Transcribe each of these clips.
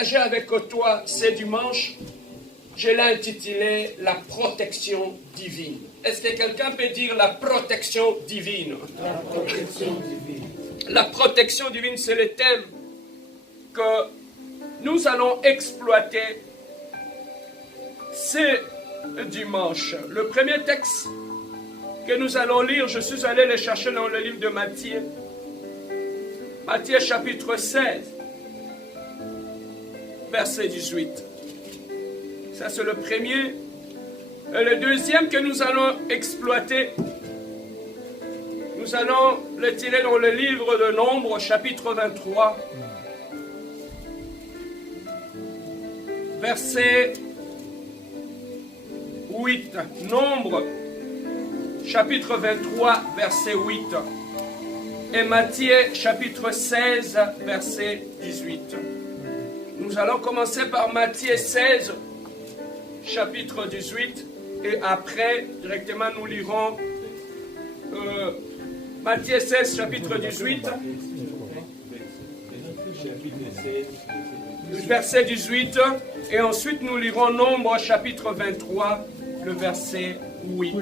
partager avec toi ce dimanche. Je l'ai intitulé « La protection divine ». Est-ce que quelqu'un peut dire la protection divine? La protection divine. La protection divine, c'est le thème que nous allons exploiter ce dimanche. Le premier texte que nous allons lire, je suis allé le chercher dans le livre de Matthieu. Matthieu chapitre 16, verset 18. Ça, c'est le premier. Et le deuxième que nous allons exploiter, nous allons le tirer dans le livre de Nombres, chapitre 23, verset 8. Nombres, chapitre 23, verset 8. Et Matthieu, chapitre 16, verset 18. Nous allons commencer par Matthieu 16, chapitre 18. Et après, directement, nous lirons Matthieu 16, chapitre 18. Verset 18. Et ensuite, nous lirons Nombre, chapitre 23, le verset 8.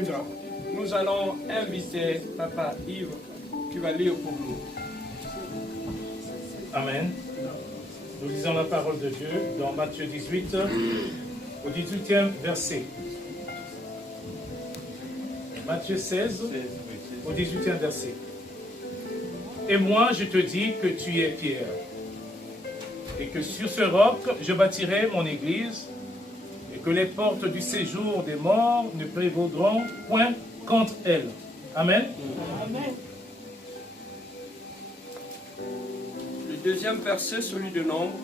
Nous allons inviter Papa Yves, qui va lire pour nous. Amen. Nous lisons la parole de Dieu dans Matthieu 18, au 18e verset. Matthieu 16, au 18e verset. Et moi, je te dis que tu es Pierre, et que sur ce roc, je bâtirai mon église, et que les portes du séjour des morts ne prévaudront point contre elle. Amen. Amen. Le deuxième verset, celui de Nombre.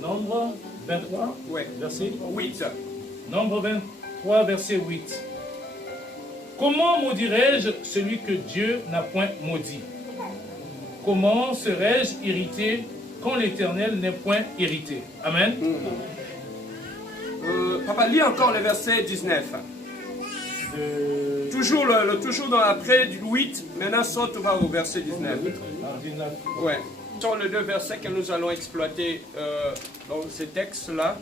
Nombre 23, Ouais. verset 8. Nombre 23, verset 8. Comment maudirais-je celui que Dieu n'a point maudit? Comment serais-je irrité quand l'Éternel n'est point irrité? Amen. Papa, lis encore le verset 19. Toujours, toujours dans après du 8, maintenant saute au verset 19. Ouais. Ce sont les deux versets que nous allons exploiter dans ces textes-là.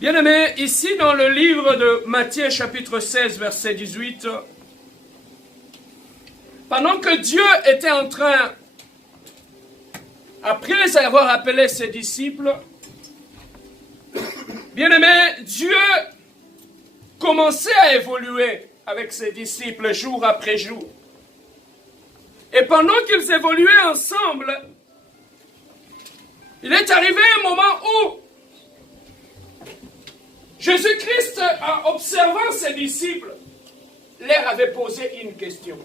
Bien-aimés, ici dans le livre de Matthieu chapitre 16, verset 18, pendant que Dieu était en train, après avoir appelé ses disciples, bien-aimés, Dieu commençait à évoluer avec ses disciples jour après jour. Et pendant qu'ils évoluaient ensemble, il est arrivé un moment où Jésus-Christ, en observant ses disciples, leur avait posé une question.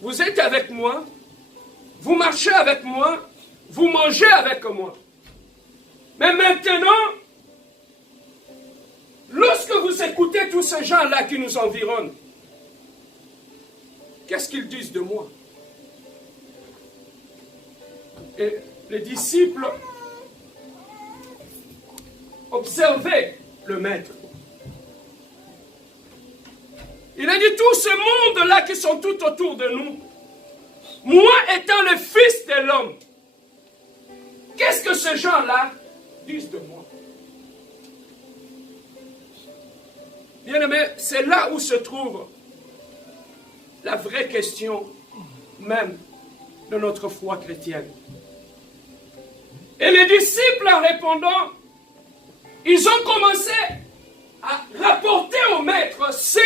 Vous êtes avec moi, vous marchez avec moi, vous mangez avec moi. Mais maintenant, lorsque vous écoutez tous ces gens-là qui nous environnent, qu'est-ce qu'ils disent de moi? Et les disciples observaient le maître. Il a dit, tout ce monde-là qui sont tout autour de nous, moi étant le Fils de l'homme, qu'est-ce que ces gens-là disent de moi? Bien-aimé, c'est là où se trouve la vraie question même de notre foi chrétienne. Et les disciples, en répondant, ils ont commencé à rapporter au maître ce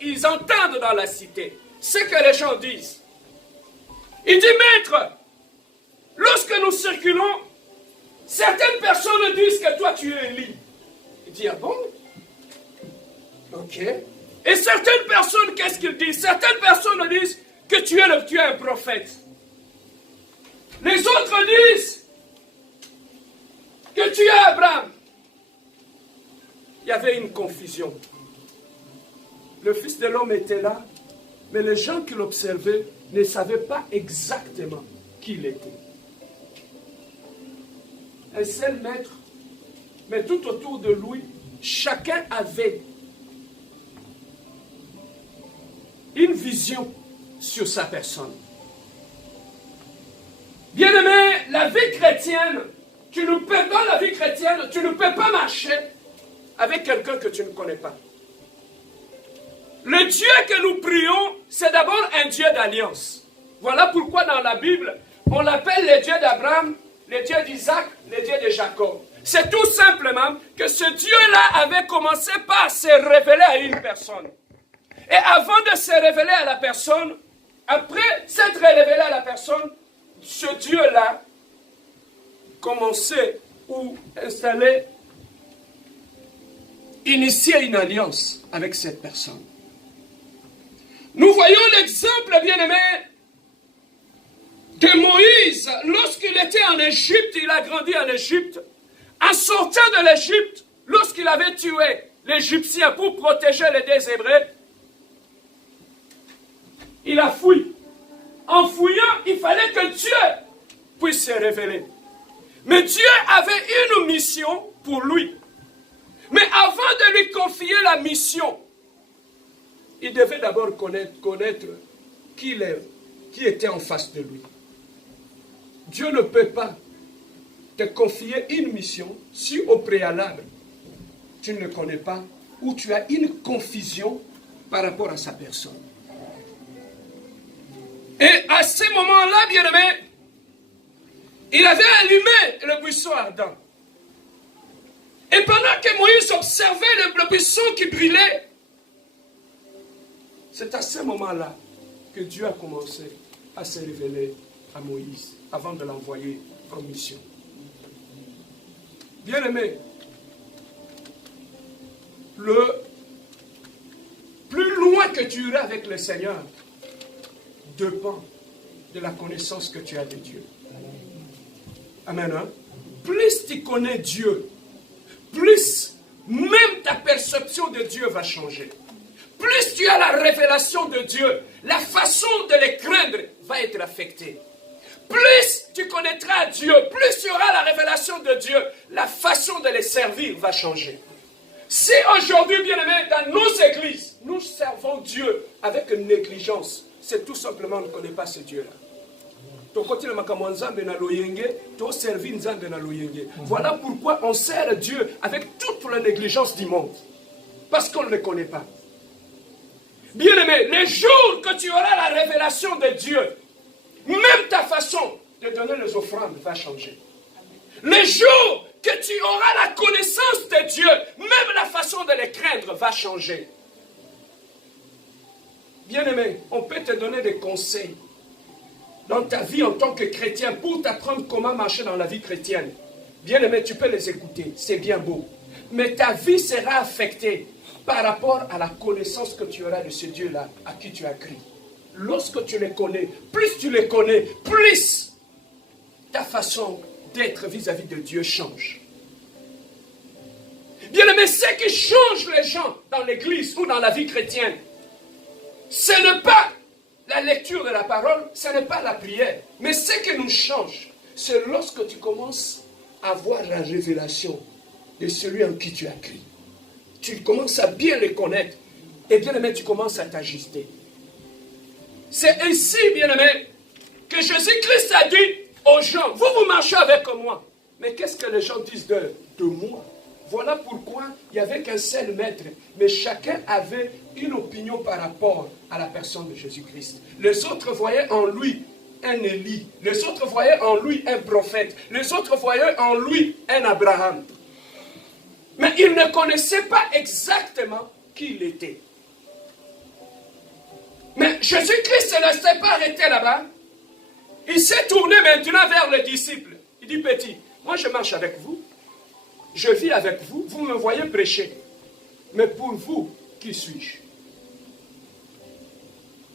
qu'ils entendent dans la cité, ce que les gens disent. Il dit, maître, lorsque nous circulons, certaines personnes disent que toi tu es Élie. Il dit, ah bon? Ok. Et certaines personnes, qu'est-ce qu'ils disent? Certaines personnes disent que tu es un prophète. Les autres disent que tu es Abraham. Il y avait une confusion. Le Fils de l'homme était là, mais les gens qui l'observaient ne savaient pas exactement qui il était. Un seul maître, mais tout autour de lui, chacun avait une vision sur sa personne. Bien-aimé, la vie chrétienne chrétienne, dans la vie chrétienne, tu ne peux pas marcher avec quelqu'un que tu ne connais pas. Le Dieu que nous prions, c'est d'abord un Dieu d'alliance. Voilà pourquoi dans la Bible, on l'appelle le Dieu d'Abraham, le Dieu d'Isaac, le Dieu de Jacob. C'est tout simplement que ce Dieu-là avait commencé par se révéler à une personne. Et avant de se révéler à la personne, après s'être révélé à la personne, ce Dieu-là commençait ou installait, initiait une alliance avec cette personne. Nous voyons l'exemple, bien-aimé, de Moïse, lorsqu'il était en Égypte, il a grandi en Égypte. En sortant de l'Égypte, lorsqu'il avait tué l'Égyptien pour protéger les deux Hébreux, il a fui. En fouillant, il fallait que Dieu puisse se révéler. Mais Dieu avait une mission pour lui. Mais avant de lui confier la mission, il devait d'abord connaître qui était en face de lui. Dieu ne peut pas te confier une mission si au préalable tu ne le connais pas ou tu as une confusion par rapport à sa personne. Et à ce moment-là, bien-aimé, il avait allumé le buisson ardent. Et pendant que Moïse observait le buisson qui brûlait, c'est à ce moment-là que Dieu a commencé à se révéler à Moïse avant de l'envoyer en mission. Bien-aimé, le plus loin que tu iras avec le Seigneur dépend de la connaissance que tu as de Dieu. Amen. Hein? Plus tu connais Dieu, plus même ta perception de Dieu va changer. Plus tu as la révélation de Dieu, la façon de les craindre va être affectée. Plus tu connaîtras Dieu, plus tu auras la révélation de Dieu, la façon de les servir va changer. Si aujourd'hui, bien-aimés, dans nos églises, nous servons Dieu avec une négligence, c'est tout simplement qu'on ne connaît pas ce Dieu-là. Voilà pourquoi on sert Dieu avec toute la négligence du monde. Parce qu'on ne le connaît pas. Bien-aimé, les jours que tu auras la révélation de Dieu, même ta façon de donner les offrandes va changer. Les jours que tu auras la connaissance de Dieu, même la façon de les craindre va changer. Bien-aimé, on peut te donner des conseils dans ta vie en tant que chrétien pour t'apprendre comment marcher dans la vie chrétienne. Bien-aimé, tu peux les écouter, c'est bien beau. Mais ta vie sera affectée par rapport à la connaissance que tu auras de ce Dieu-là à qui tu as crié. Lorsque tu les connais, plus ta façon d'être vis-à-vis de Dieu change. Bien-aimé, ce qui change les gens dans l'église ou dans la vie chrétienne, ce n'est pas la lecture de la parole, ce n'est pas la prière. Mais ce qui nous change, c'est lorsque tu commences à voir la révélation de celui en qui tu as crié. Tu commences à bien les connaître. Et bien-aimé, tu commences à t'ajuster. C'est ainsi, bien-aimé, que Jésus-Christ a dit aux gens, vous marchez avec moi. Mais qu'est-ce que les gens disent de moi? Voilà pourquoi il n'y avait qu'un seul maître. Mais chacun avait une opinion par rapport à la personne de Jésus-Christ. Les autres voyaient en lui un Élie. Les autres voyaient en lui un prophète. Les autres voyaient en lui un Abraham. Mais ils ne connaissaient pas exactement qui il était. Mais Jésus-Christ ne s'est pas arrêté là-bas. Il s'est tourné maintenant vers les disciples. Il dit, petit, moi je marche avec vous. Je vis avec vous. Vous me voyez prêcher. Mais pour vous, qui suis-je?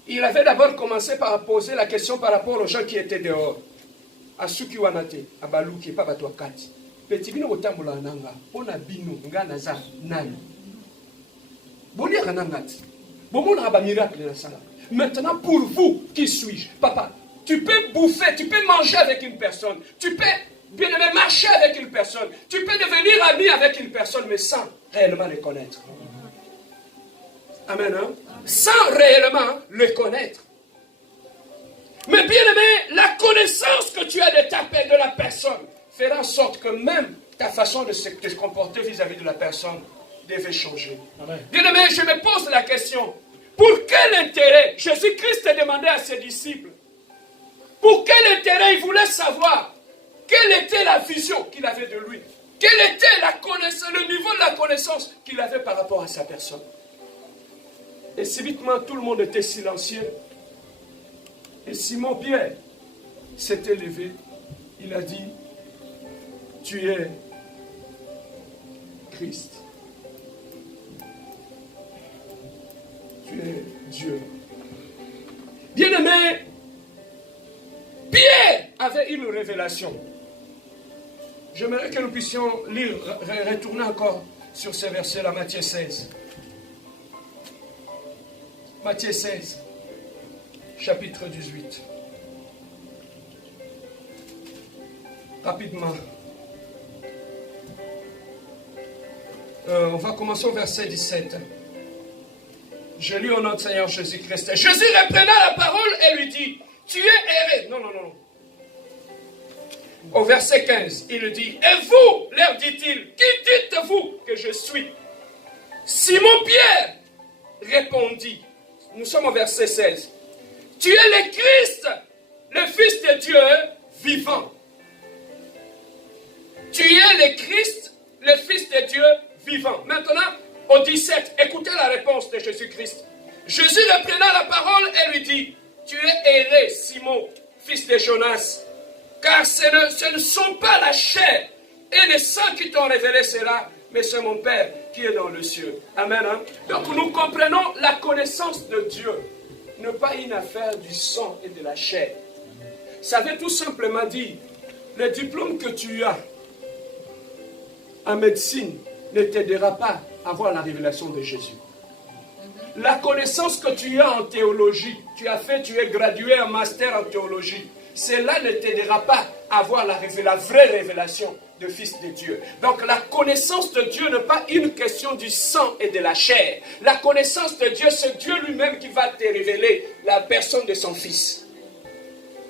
Il avait d'abord commencé par poser la question par rapport aux gens qui étaient dehors. À ceux qui wanate, à Balou qui n'est pas Batouakati. Petit bino otambula nanga, ona bino ngana za nani. Boni ranangati. Bomon raba miracle na sala. Maintenant pour vous, qui suis-je? Papa, tu peux bouffer, tu peux manger avec une personne, tu peux bien aimé marcher avec une personne, tu peux devenir ami avec une personne, mais sans réellement le connaître. Amen. Hein? Sans réellement le connaître. Mais bien aimé, la connaissance que tu as de la personne fera en sorte que même ta façon de se comporter vis-à-vis de la personne devait changer. Bien-aimé, je me pose la question, pour quel intérêt Jésus-Christ a demandé à ses disciples? Pour quel intérêt il voulait savoir quelle était la vision qu'il avait de lui? Quel était la connaissance, le niveau de la connaissance qu'il avait par rapport à sa personne? Et subitement, tout le monde était silencieux. Et Simon-Pierre s'était levé. Il a dit, tu es Christ. Tu es Dieu. Bien-aimé, Pierre avait une révélation. J'aimerais que nous puissions lire, retourner encore sur ce verset-là, Matthieu 16. Matthieu 16, chapitre 18. Rapidement. On va commencer au verset 17. Je lis au nom de Seigneur Jésus-Christ. Jésus reprenant la parole et lui dit, tu es erré. Non. Au verset 15, il dit, et vous, leur dit-il, qui dites-vous que je suis? Simon-Pierre répondit, nous sommes au verset 16, tu es le Christ, le Fils de Dieu vivant. Tu es le Christ, le Fils de Dieu vivant. Maintenant, au 17, écoutez la réponse de Jésus-Christ. Jésus reprenant la parole et lui dit, tu es erré, Simon, fils de Jonas, car ce ne sont pas la chair et le sang qui t'ont révélé cela, mais c'est mon Père qui est dans le ciel. Amen. Hein? Donc nous comprenons la connaissance de Dieu, n'est pas une affaire du sang et de la chair. Ça veut tout simplement dire, le diplôme que tu as en médecine ne t'aidera pas à avoir la révélation de Jésus. La connaissance que tu as en théologie, tu es gradué en master en théologie, cela ne t'aidera pas à avoir la vraie révélation de Fils de Dieu. Donc la connaissance de Dieu n'est pas une question du sang et de la chair. La connaissance de Dieu, c'est Dieu lui-même qui va te révéler la personne de son Fils.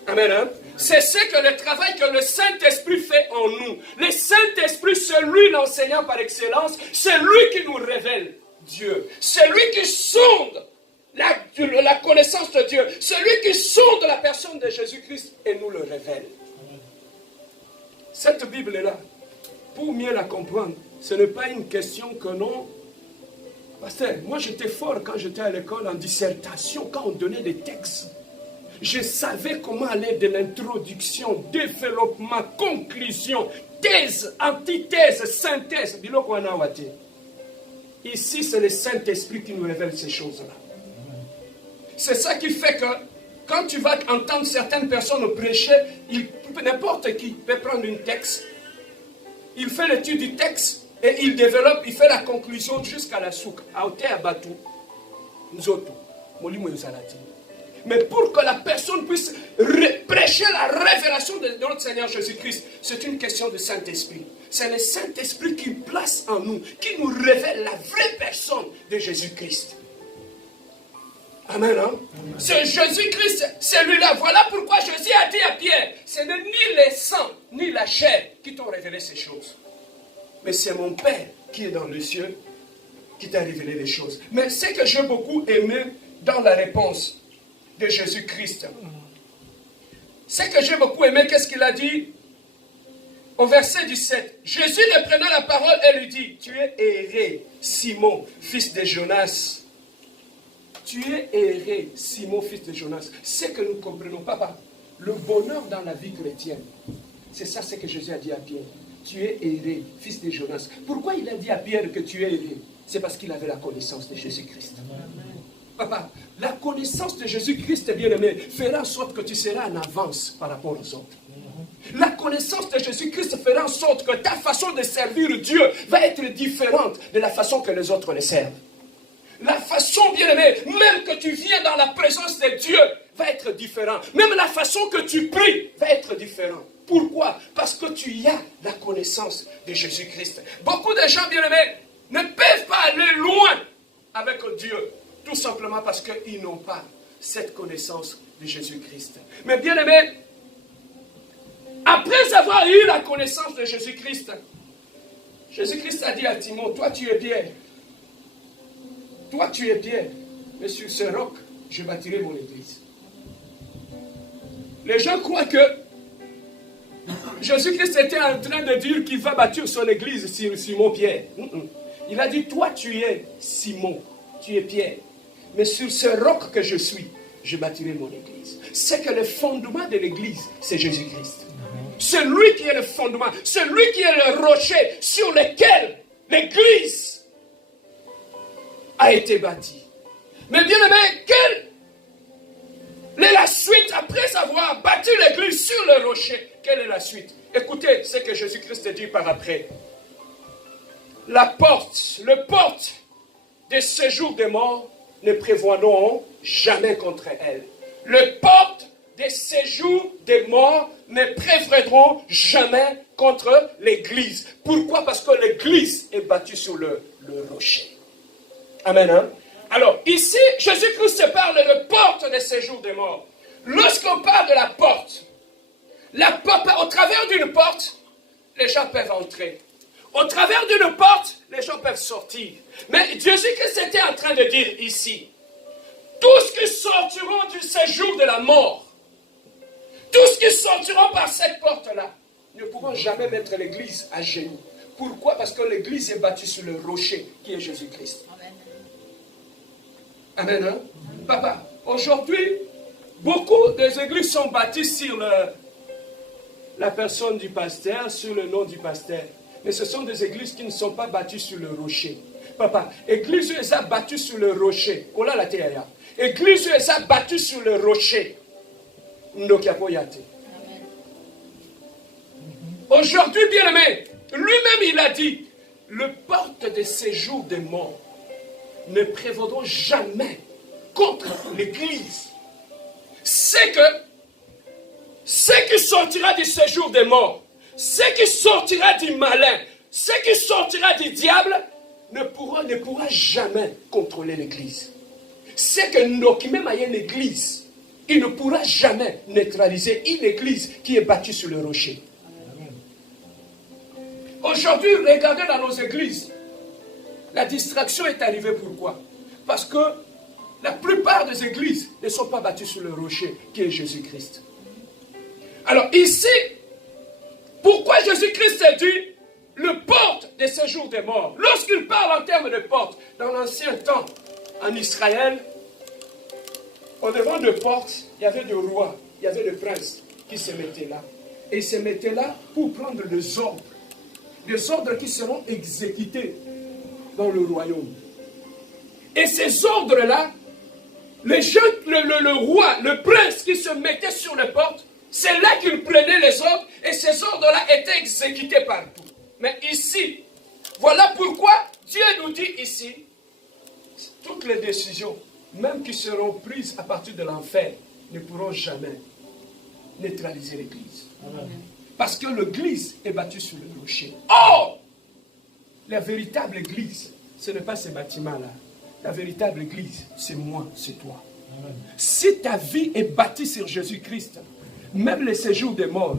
Amen. Hein? C'est ce que le travail que le Saint-Esprit fait en nous. Le Saint-Esprit, c'est lui l'enseignant par excellence, c'est lui qui nous révèle Dieu. C'est lui qui sonde la connaissance de Dieu. C'est lui qui sonde la personne de Jésus-Christ et nous le révèle. Cette Bible-là, pour mieux la comprendre, ce n'est pas une question que non. Pasteur, moi j'étais fort quand j'étais à l'école en dissertation, quand on donnait des textes. Je savais comment aller de l'introduction, développement, conclusion, thèse, antithèse, synthèse. Ici, c'est le Saint-Esprit qui nous révèle ces choses-là. C'est ça qui fait que quand tu vas entendre certaines personnes prêcher, n'importe qui peut prendre un texte, il fait l'étude du texte et il développe, il fait la conclusion jusqu'à la souk. Mais pour que la personne puisse prêcher la révélation de notre Seigneur Jésus-Christ, c'est une question de Saint-Esprit. C'est le Saint-Esprit qui place en nous, qui nous révèle la vraie personne de Jésus-Christ. Amen. Hein? C'est Jésus-Christ, c'est lui-là. Voilà pourquoi Jésus a dit à Pierre, ce n'est ni le sang, ni la chair qui t'ont révélé ces choses. Mais c'est mon Père qui est dans le ciel qui t'a révélé les choses. Mais ce que j'ai beaucoup aimé dans la réponse de Jésus-Christ, ce que j'ai beaucoup aimé, qu'est-ce qu'il a dit? Au verset 17, Jésus reprenant la parole et lui dit, tu es erré, Simon, fils de Jonas. Tu es erré, Simon, fils de Jonas. Ce que nous comprenons, papa, le bonheur dans la vie chrétienne, c'est ça ce que Jésus a dit à Pierre. Tu es erré, fils de Jonas. Pourquoi il a dit à Pierre que tu es erré? C'est parce qu'il avait la connaissance de Jésus-Christ. Papa, la connaissance de Jésus-Christ, bien-aimé, fera en sorte que tu seras en avance par rapport aux autres. La connaissance de Jésus-Christ fera en sorte que ta façon de servir Dieu va être différente de la façon que les autres le servent. La façon, bien-aimé, même que tu viens dans la présence de Dieu, va être différente. Même la façon que tu pries va être différente. Pourquoi? Parce que tu as la connaissance de Jésus-Christ. Beaucoup de gens, bien-aimés, ne peuvent pas aller loin avec Dieu, tout simplement parce qu'ils n'ont pas cette connaissance de Jésus-Christ. Mais bien-aimés, Après avoir eu la connaissance de Jésus-Christ, Jésus-Christ a dit à Timon, toi tu es Pierre. Toi tu es Pierre. Mais sur ce roc, je bâtirai mon église. Les gens croient que Jésus-Christ était en train de dire qu'il va bâtir son église sur Simon-Pierre. Il a dit, toi tu es Simon, tu es Pierre. Mais sur ce roc que je suis, je bâtirai mon église. C'est que le fondement de l'église, c'est Jésus-Christ. C'est lui qui est le fondement, c'est lui qui est le rocher sur lequel l'église a été bâtie. Mais bien aimé, quelle est la suite après avoir bâti l'église sur le rocher? Quelle est la suite? Écoutez ce que Jésus-Christ dit par après. La porte des séjours des morts ne prévoiront jamais contre elle. Le porte des séjours des morts ne prévaudront jamais contre l'église. Pourquoi? Parce que l'église est bâtue sur le rocher. Amen. Hein? Alors, ici, Jésus-Christ parle de porte des séjours des morts. Lorsqu'on parle de la porte, au travers d'une porte, les gens peuvent entrer. Au travers d'une porte, les gens peuvent sortir. Mais Jésus-Christ était en train de dire ici, tous qui sortiront du séjour de la mort, tous qui sortiront par cette porte-là, ne pourront jamais mettre l'église à genoux. Pourquoi? Parce que l'église est bâtie sur le rocher qui est Jésus-Christ. Amen. Hein? Papa, aujourd'hui, beaucoup des églises sont bâties sur la personne du pasteur, sur le nom du pasteur. Mais ce sont des églises qui ne sont pas bâties sur le rocher. Papa, église est bâtie sur le rocher. Kola la terre. Église est bâtie sur le rocher. Aujourd'hui, bien aimé, lui-même il a dit, le porte des séjours des morts ne prévaudront jamais contre l'église. C'est que ce qui sortira du séjour des morts, ce qui sortira du malin, ce qui sortira du diable, ne pourra jamais contrôler l'église. C'est que nous qui même une église, il ne pourra jamais neutraliser une église qui est bâtie sur le rocher. Aujourd'hui, regardez dans nos églises, la distraction est arrivée. Pourquoi? Parce que la plupart des églises ne sont pas bâties sur le rocher qui est Jésus-Christ. Alors ici, pourquoi Jésus-Christ a dit le porte des séjours des morts? Lorsqu'il parle en termes de porte, dans l'ancien temps, en Israël, au devant de porte, il y avait des rois, il y avait des princes qui se mettaient là. Et ils se mettaient là pour prendre des ordres qui seront exécutés dans le royaume. Et ces ordres-là, les gens, le roi, le prince qui se mettait sur les portes, c'est là qu'il prenait les ordres et ces ordres-là étaient exécutés partout. Mais ici, voilà pourquoi Dieu nous dit ici, toutes les décisions, même qui seront prises à partir de l'enfer, ne pourront jamais neutraliser l'église. Parce que l'église est bâtue sur le rocher. Or, la véritable église, ce n'est pas ces bâtiments-là. La véritable église, c'est moi, c'est toi. Si ta vie est bâtie sur Jésus-Christ, même les séjours des morts,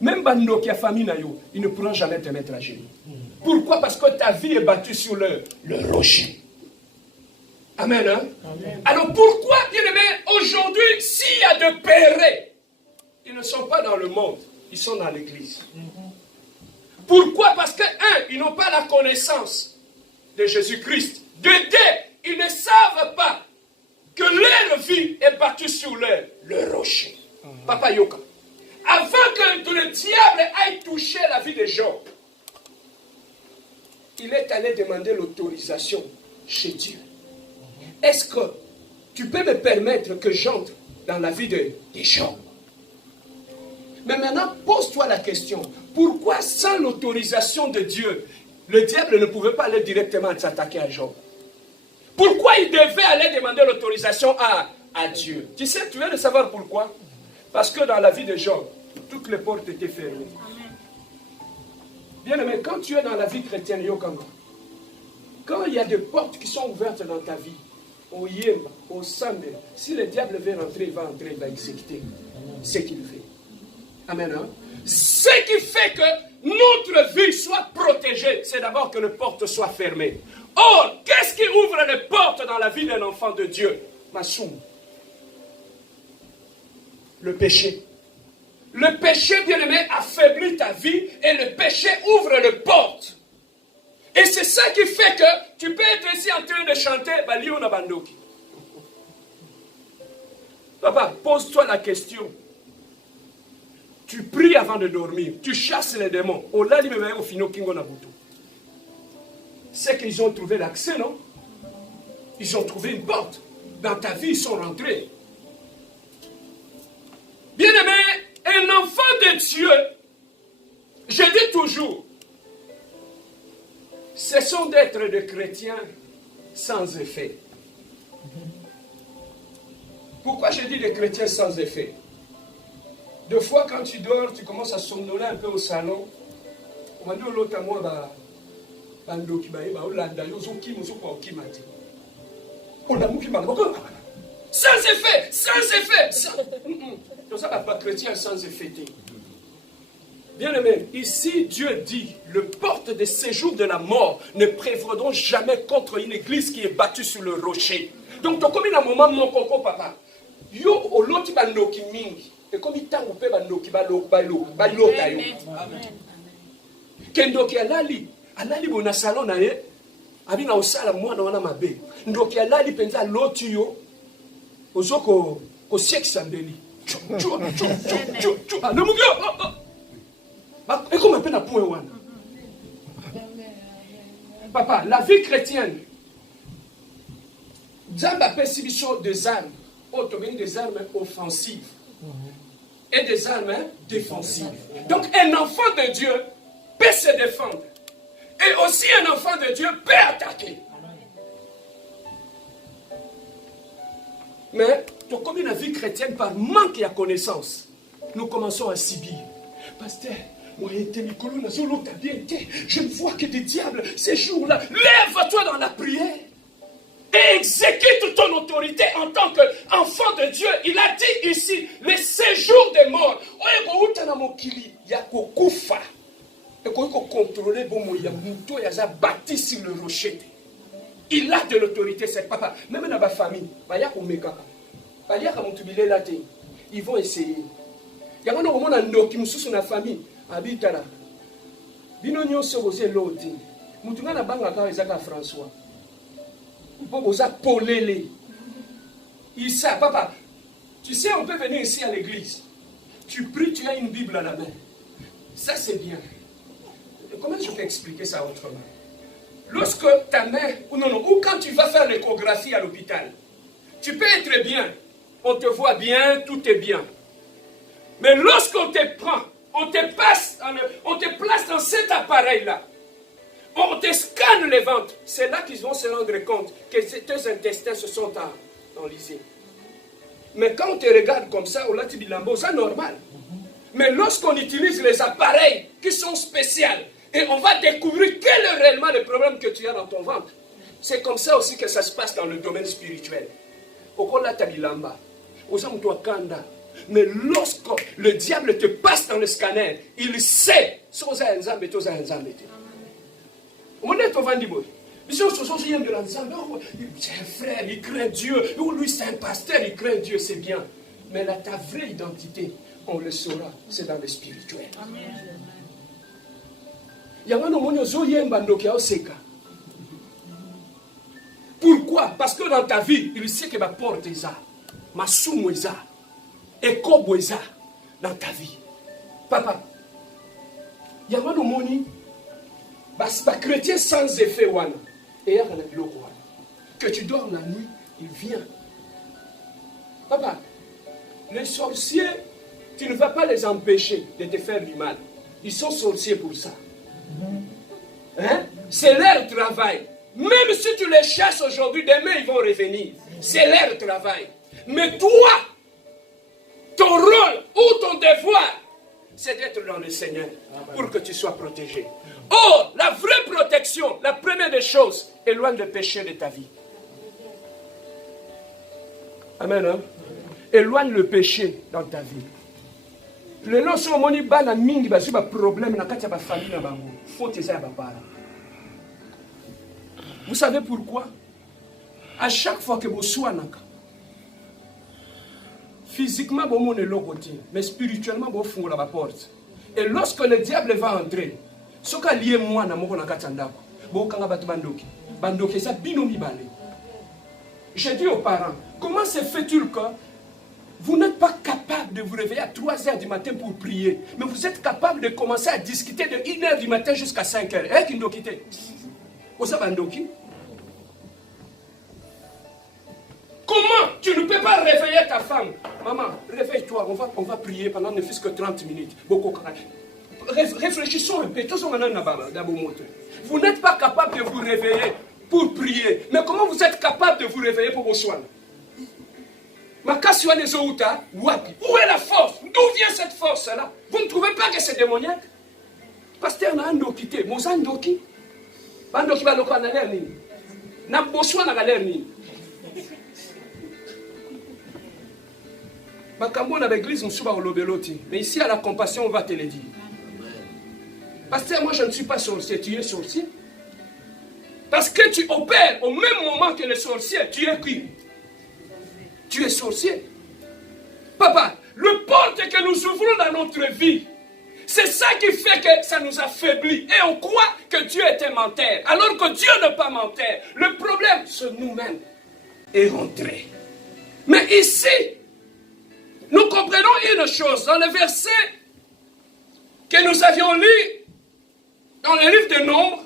même Bando qui a famille, ils ne pourront jamais te mettre à genoux. Pourquoi? Parce que ta vie est bâtue sur le rocher. Amen. Hein? Amen. Alors pourquoi, bien aimé, aujourd'hui, s'il y a de péchés, ils ne sont pas dans le monde, ils sont dans l'église. Pourquoi? Parce que, ils n'ont pas la connaissance de Jésus-Christ. De deux, ils ne savent pas que leur vie est bâtue sur le rocher. Papa Yoka, avant que le diable aille toucher la vie des gens, il est allé demander l'autorisation chez Dieu. Est-ce que tu peux me permettre que j'entre dans la vie des gens? Mais maintenant, pose-toi la question. Pourquoi sans l'autorisation de Dieu, le diable ne pouvait pas aller directement s'attaquer à Job? Pourquoi il devait aller demander l'autorisation à Dieu? Tu sais, tu viens de savoir pourquoi? Parce que dans la vie de Job, toutes les portes étaient fermées. Bien aimé, quand tu es dans la vie chrétienne, quand il y a des portes qui sont ouvertes dans ta vie, au Yemba, au Sambe, si le diable veut rentrer, il va entrer, il va exécuter ce qu'il fait. Amen. Hein? Ce qui fait que notre vie soit protégée, c'est d'abord que les portes soient fermées. Or, qu'est-ce qui ouvre les portes dans la vie d'un enfant de Dieu? Massoum. Le péché. Le péché, bien-aimé, affaiblit ta vie et le péché ouvre les portes. Et c'est ça qui fait que tu peux être ici en train de chanter Balio Nabandoki. Papa, pose-toi la question. Tu pries avant de dormir, tu chasses les démons. C'est qu'ils ont trouvé l'accès, non? Ils ont trouvé une porte. Dans ta vie, ils sont rentrés. Bien-aimé, un enfant de Dieu, je dis toujours, cessons d'être des chrétiens sans effet. Pourquoi je dis des chrétiens sans effet? Deux fois, quand tu dors, tu commences à somnoler un peu au salon. On m'a dit, l'autre à moi, sans effet, sans effet. Donc ça, pas chrétien sans effet. Bien aimé, ici Dieu dit, le porte de séjour de la mort ne prévaudront jamais contre une église qui est battue sur le rocher. Donc, tu comme un moment, mon coco, papa, yo, au lot, bandoki mingi, et comme il t'a coupé, bandoki, balo, tayo. Kendoki alali bona salon na ye, abina osala mwana wana mabe. Ndoki alali penza lotu yo, ozoko ko sexe ambeli. Ne mugyo. Et comment peine à point one? Papa, la vie chrétienne, Dieu appelle Sibicho des armes, des armes offensives et des armes défensives. Donc un enfant de Dieu peut se défendre. Et aussi un enfant de Dieu peut attaquer. Mais, comme la vie chrétienne, par manque de connaissance, nous commençons à subir. Pasteur, moi, je ne vois que des diables ces jours-là. Lève-toi dans la prière et exécute ton autorité en tant qu'enfant de Dieu. Il a dit ici, les séjours des morts. Bâti sur le rocher. Il a de l'autorité, c'est papa. Même dans ma famille, ils vont essayer. Il y a un moment qui me sous la famille. Habitala. Binonio Sobosé Loti. Moutuna Banga Kazaka François. Boboza Polele. Il sait, papa. Tu sais, on peut venir ici à l'église. Tu pries, tu as une Bible à la main. Ça, c'est bien. Comment je peux expliquer ça autrement? Lorsque ta mère, ou quand tu vas faire l'échographie à l'hôpital, tu peux être bien, on te voit bien, tout est bien. Mais lorsqu'on te prend, on te place dans cet appareil-là, on te scanne les ventres, c'est là qu'ils vont se rendre compte que tes intestins se sont enlisés. Mais quand on te regarde comme ça, on l'a dit, c'est normal. Mais lorsqu'on utilise les appareils qui sont spéciaux, et on va découvrir quel est réellement le problème que tu as dans ton ventre. C'est comme ça aussi que ça se passe dans le domaine spirituel. Mais lorsque le diable te passe dans le scanner, il sait. C'est un frère, il craint Dieu. Ou lui, c'est un pasteur, il craint Dieu, c'est bien. Mais là, ta vraie identité, on le saura, c'est dans le spirituel. Amen. Pourquoi? Parce que dans ta vie, il sait que ma porte est ça, ma somme est ça, et comme est ça dans ta vie. Papa, il y a un moni, c'est pas chrétien sans effet wana, et il y a un que tu dors la nuit, il vient. Papa, les sorciers, tu ne vas pas les empêcher de te faire du mal. Ils sont sorciers pour ça. Hein? C'est leur travail. Même si tu les chasses aujourd'hui, demain ils vont revenir. C'est leur travail. Mais toi, ton rôle ou ton devoir, c'est d'être dans le Seigneur pour que tu sois protégé. Or, la vraie protection, la première des choses, éloigne le péché de ta vie. Amen. Hein? Éloigne le péché dans ta vie. lelo so moni bana mingi bazwi ba problème na kati ya ba famille na bango faute eza ya ba parents. Vous savez pourquoi? À chaque fois que vous soignez, physiquement vous avez le côté, mais spirituellement vous ouvrez la porte. Et lorsque le diable va entrer, ce qui est lié moi na moko na katanda, vous kanga batu bandoki, bandoki ça binomi balé. J'ai dit aux parents, comment se fait-il que vous n'êtes pas capable de vous réveiller à 3h du matin pour prier, mais vous êtes capable de commencer à discuter de 1h du matin jusqu'à 5h. Eh, qui nous quitte? Vous savez, bandoki? Comment tu ne peux pas réveiller ta femme? Maman, réveille-toi, on va prier pendant ne fût-ce que 30 minutes. Réfléchissons un peu. Vous n'êtes pas capable de vous réveiller pour prier. Mais comment vous êtes capable de vous réveiller pour vos soins? Où est la force? D'où vient cette force-là? Vous ne trouvez pas que c'est démoniaque? Pasteur n'a pas quitté. Mozandoki. Bandoki va le faire dans l'air. N'a pas besoin de l'air. Mais ici à la compassion on va te le dire. Pasteur, moi je ne suis pas sorcier, tu es sorcier. Parce que tu opères au même moment que le sorcier, tu es qui? Tu es sorcier. Papa, le porte que nous ouvrons dans notre vie, c'est ça qui fait que ça nous affaiblit. Et on croit que Dieu est un menteur, alors que Dieu n'est pas menteur. Le problème, c'est nous-mêmes. Et rentrer. Mais ici, nous comprenons une chose dans le verset que nous avions lu dans le livre de Nombres.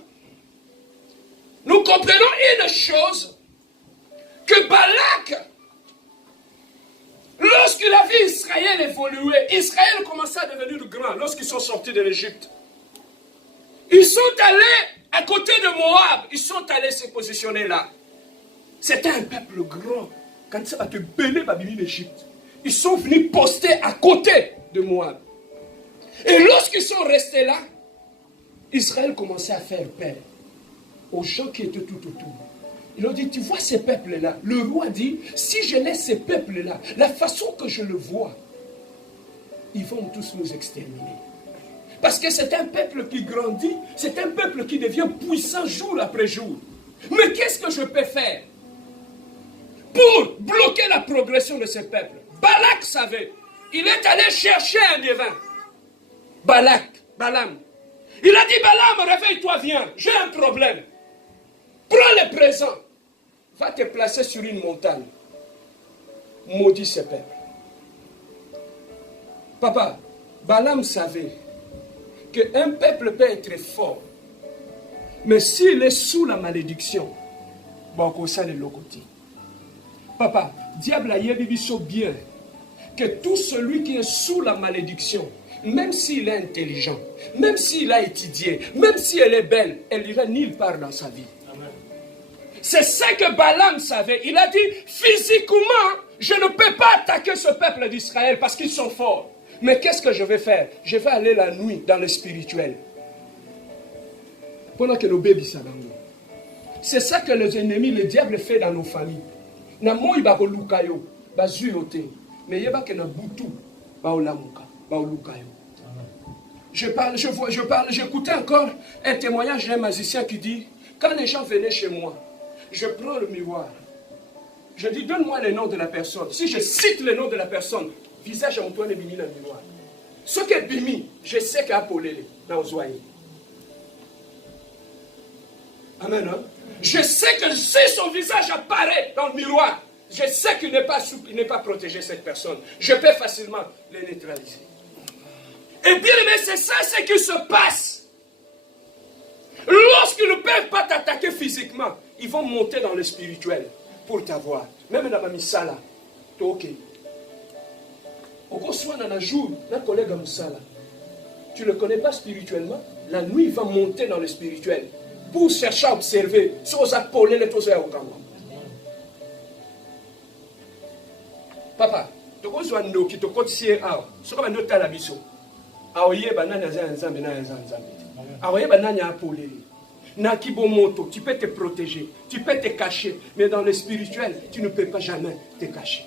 Nous comprenons une chose que Balak, lorsqu'il a vu Israël évoluer, Israël commençait à devenir grand lorsqu'ils sont sortis de l'Égypte. Ils sont allés à côté de Moab, ils sont allés se positionner là. C'était un peuple grand. Quand ça va te béler, va venir l'Égypte. Ils sont venus poster à côté de Moab. Et lorsqu'ils sont restés là, Israël commençait à faire peur aux gens qui étaient tout autour. Ils ont dit, tu vois ces peuples-là? Le roi dit, si je laisse ces peuples-là, la façon que je le vois, ils vont tous nous exterminer. Parce que c'est un peuple qui grandit, c'est un peuple qui devient puissant jour après jour. Mais qu'est-ce que je peux faire pour bloquer la progression de ce peuple? Balak savait. Il est allé chercher un devin. Balaam. Il a dit, Balaam, réveille-toi, viens. J'ai un problème. Prends le présent. Va te placer sur une montagne. Maudis ce peuple. Papa, Balaam savait qu'un peuple peut être fort. Mais s'il est sous la malédiction, bon, ça le locoté. Papa, diable a yébibiso bien que tout celui qui est sous la malédiction, même s'il est intelligent, même s'il a étudié, même si elle est belle, elle n'ira nulle part dans sa vie. C'est ça que Balaam savait. Il a dit, physiquement, je ne peux pas attaquer ce peuple d'Israël parce qu'ils sont forts. Mais qu'est-ce que je vais faire? Je vais aller la nuit dans le spirituel. Pendant que nos bébés sont dans nous. C'est ça que les ennemis, le diable fait dans nos familles. Na moi ba lukayo, ba zuyote. Mais yeba que na butu ba olamuka, ba lukayo. J'écoutais encore un témoignage d'un magicien qui dit, quand les gens venaient chez moi, je prends le miroir, je dis, donne-moi le nom de la personne. Si je cite le nom de la personne, visage à Antoine Bimi dans le miroir. Ce qui est Bimi, je sais qu'il y a Paulé dans Ozoaï. Amen. Hein? Je sais que si son visage apparaît dans le miroir, je sais qu'il n'est pas protégé, cette personne. Je peux facilement le neutraliser. Et bien, mais c'est ça ce qui se passe. Lorsqu'ils ne peuvent pas t'attaquer physiquement, ils vont monter dans le spirituel pour t'avoir. Même dans ma misala, tu es ok. Au cours dans un jour, un collègue à Moussala, tu ne le connais pas spirituellement, la nuit il va monter dans le spirituel pour chercher à observer ce aux appelés les choses au Kama. Papa, tu connais un qui te cotiser à ce qu'on a noté à la biso. Aoye banana nzambe na nzambe. Aoye banana appelé. Tu peux te protéger, tu peux te cacher, mais dans le spirituel, tu ne peux pas jamais te cacher.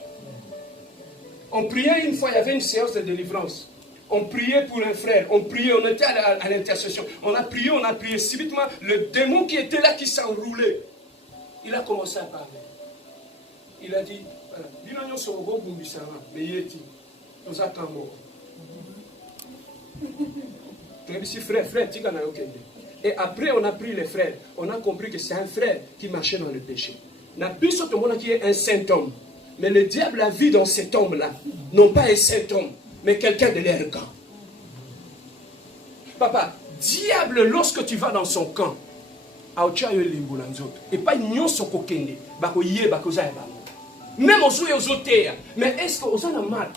On priait une fois, il y avait une séance de délivrance. On priait pour un frère, on priait, on était à l'intercession. On a prié. Subitement, le démon qui était là, qui s'enroulait, il a commencé à parler. Il a dit, et après, on a pris les frères. On a compris que c'est un frère qui marchait dans le péché. N'a plus tout le monde qui est un saint homme. Mais le diable a vu dans cet homme-là, non pas un saint homme, mais quelqu'un de leur camp. Papa, diable, lorsque tu vas dans son camp, et pas une sokokende, bakoye, bakoza, même aux autres, mais est-ce que vous en avez mal?